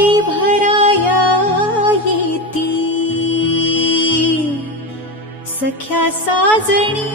ओटी भराया येती. सख्या साजणी.